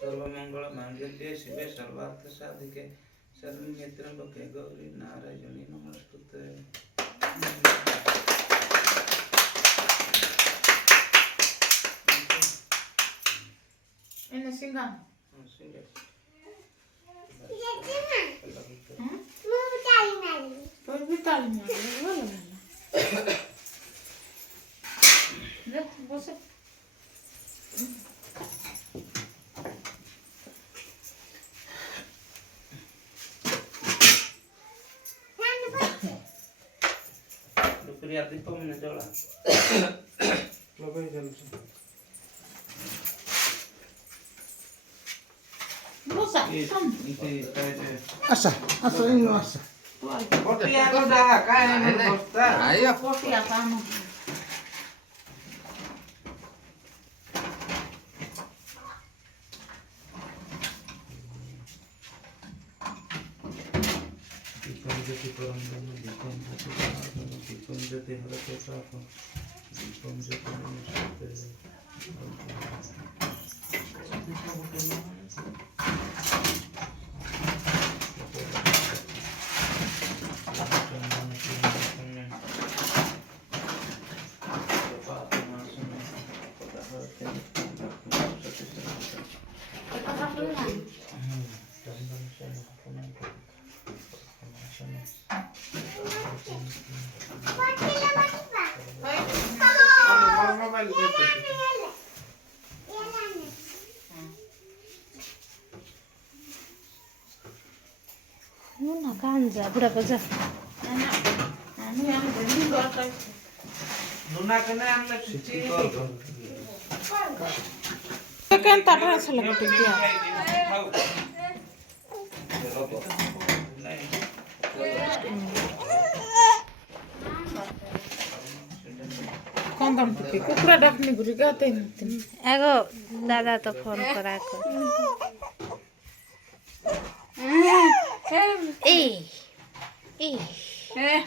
सर्वमंगल मांगल्ये शिवे सर्वार्थ साधिके शरण्ये त्र्यंबके गौरी नारायणी नमोस्तुते। Ini singgah. Poi vitalnya, lihat bosnya. Dupriya dipam na jola. Labai jalsa. Bosa, Asa ini asa. Kotia ko dah kaya na bosta. Ayo. kopi apa anu? Dipam jati parangana, dipam jati parangana, dipam jati harate sapa, dipam jati namaste. Nuna ganja, berapa jam? Anu yang beli berapa? Nuna kena amna chichi ko. Kan tak ada selagi dia. Kondom tuh, kucura dak nih gurih gaten. Ego दादा तो phone करा को ए ए ए